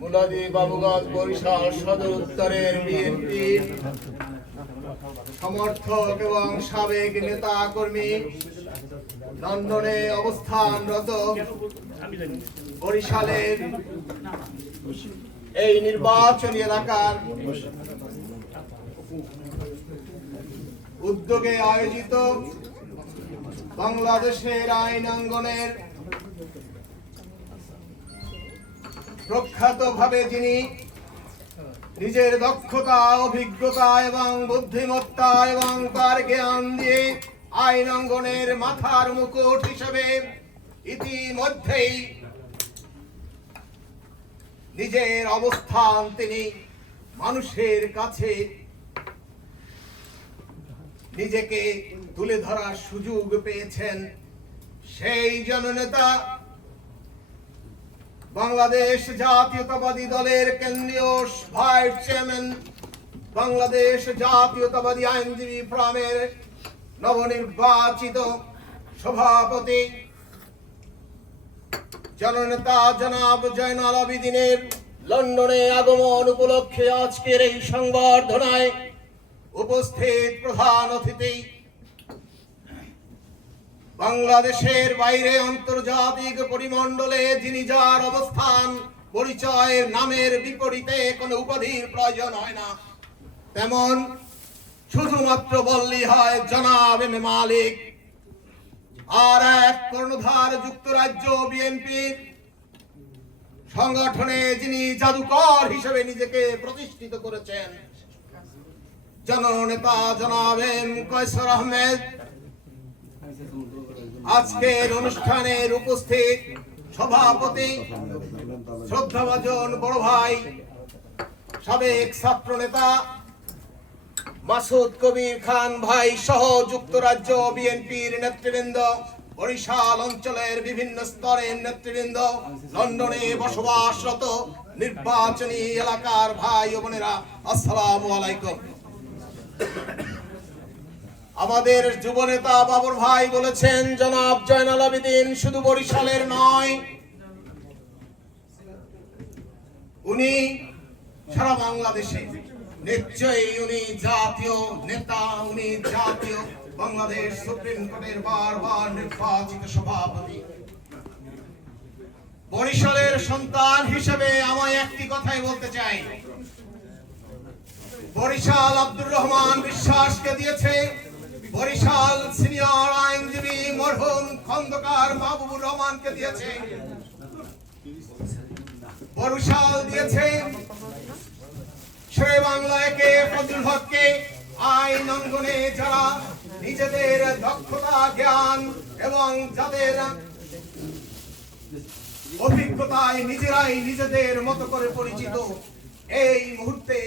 মুলাদি বাবুগঞ্জ বরিশাল সদর উত্তরের বিএনপি সমর্থক এবং সাবেক নেতা কর্মী লন্ডনে অবস্থানরত বরিশালের এই নির্বাচনী এলাকার উদ্যোগে আয়োজিত বাংলাদেশের আইনাঙ্গনের প্রখ্যাত ভাবে যিনি নিজের দক্ষতা, অভিজ্ঞতা এবং বুদ্ধিমত্তা এবং তার জ্ঞান দিয়ে আইন অঙ্গনের মাথার মুকুট হিসেবে ইতিমধ্যেই নিজের অবস্থান তিনি মানুষের কাছে নিজেকে তুলে ধরার সুযোগ পেয়েছেন সেই জননেতা বাংলাদেশ জাতীয়তাবাদী দলের কেন্দ্রীয় ভাইস চেয়ারম্যান, বাংলাদেশ জাতীয়তাবাদী আইনজীবী ফোরামের নবনির্বাচিত সভাপতি, জননেতা জনাব জয়নাল আবিদিনের লন্ডনে আগমন উপলক্ষে আজকের এই সংবর্ধনায় উপস্থিত প্রধান অতিথি। বাংলাদেশের বাইরে আন্তর্জাতিক পরিমণ্ডলে যিনি যার অবস্থান পরিচয় নামের বিপরীতে কোনো উপাধির প্রয়োজন হয় না। তেমন শুধুমাত্র বললি হয়, জনাব এম. মালিক। আর এক কর্ণধার যুক্তরাজ্য বিএনপির সংগঠনে যিনি জাদুকর হিসেবে নিজেকে প্রতিষ্ঠিত করেছেন। জননেতা জনাব এম কয়সর আহমেদ। আজকের অনুষ্ঠানের উপস্থিত সভাপতি শ্রদ্ধাভাজন বড় ভাই, সাবেক ছাত্র নেতা মাসুদ কবির খান ভাই সহ যুক্তরাজ্য বিএনপির নেতৃবৃন্দ, বরিশাল অঞ্চলের বিভিন্ন স্তরের নেতৃবৃন্দ, লন্ডনে বসবাসরত নির্বাচনী এলাকার ভাই ও বোনেরা, আসসালামু আলাইকুম। আমাদের যুবনেতা বাবর ভাই বলেছেন, জনাব জয়নাল আবেদিন শুধু বরিশালের নয়, উনি সারা বাংলাদেশে, নিশ্চয়ই উনি জাতীয় নেতা, উনি জাতীয় বাংলাদেশ সুপ্রিম কোর্টের বারবার নির্বাচিত সভাপতি। বরিশালের সন্তান হিসেবে আমায় একটি কথাই বলতে চাই। বরিশাল আব্দুর রহমান বিশ্বাসকে দিয়েছে বরিশাল সিনিয়র আইনজীবী মরহুম খন্দকার মাহবুবুর রহমানকে দিয়েছে। বরিশাল দিয়েছে শেরে বাংলা একে ফজল হককে, আইন অঙ্গনে যারা নিজেদের দক্ষতা, জ্ঞান এবং যাদের অভিজ্ঞতায় নিজেরাই নিজেদের মতো করে পরিচিত, এই মুহূর্তে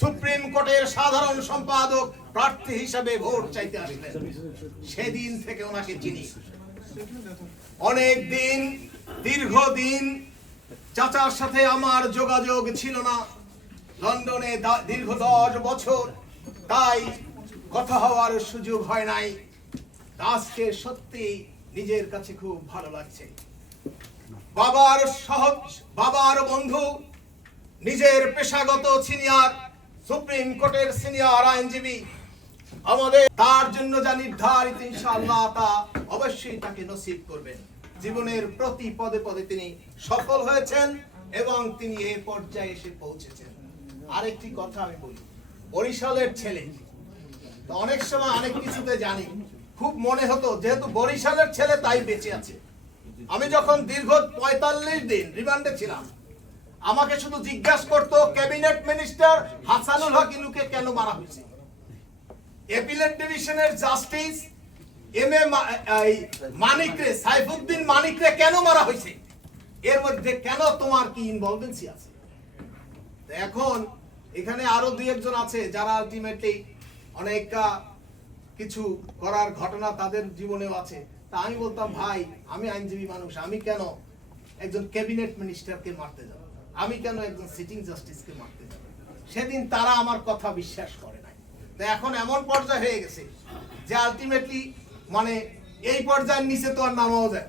সুপ্রিম কোর্টের সাধারণ সম্পাদক প্রার্থী হিসাবে ভোট চাইতে আসলেন। সেদিন থেকে ওনাকে চিনি। অনেক দিন দীর্ঘদিন চাচার সাথে আমার যোগাযোগ ছিল না। লন্ডনে দীর্ঘ দশ বছর, তাই কথা হওয়ার সুযোগ হয় নাই। আজকে সত্যি নিজের কাছে খুব ভালো লাগছে। বাবার সহজ বাবার বন্ধু, নিজের পেশাগত সিনিয়র সুপ্রিম কোর্টের সিনিয়র আইনজীবী। আমাদের তার জন্য যা নির্ধারিত ইনশাআল্লাহ তা অবশ্যই তাকে নসিব করবেন। জীবনের প্রতি পদে পদে তিনি সফল হয়েছেন এবং তিনি এই পর্যায়ে এসে পৌঁছেছেন। আরেকটি কথা আমি বলি, বরিশালের ছেলে। অনেক সময় অনেক কিছুতে জানি, খুব মনে হতো যেহেতু বরিশালের ছেলে তাই বেঁচে আছে। আমি যখন দীর্ঘ পঁয়তাল্লিশ দিন রিমান্ডে ছিলাম আমাকে শুধু জিজ্ঞাসা করতো, ক্যাবিনেট মিনিস্টার হাসানুল হক ইনুকে কেন মারা হয়েছে? এপিলেট ডিভিশনের জাস্টিস এম এ মানিকরে, সাইফুদ্দিন মানিকরে কেন মারা হয়েছে? এর মধ্যে কেন তোমার কি ইনভলভেন্সি আছে? এখন এখানে আরও দুই একজন আছে যারা আলটিমেটলি অনেক কিছু করার ঘটনা তাদের জীবনেও আছে। তা আমি বলতাম, ভাই, আমি আইনজীবী মানুষ, আমি কেন একজন ক্যাবিনেট মিনিস্টারকে মারতে যাব? আমি কেন একজন সিটিং জাস্টিসকে মারতে যাব সেদিন তারা আমার কথা বিশ্বাস করে নাই তো এখন এমন পর্যায়ে হয়ে গেছে যে আলটিমেটলি মানে এই পর্যায়ের নিচে তো আর নামাও যায়।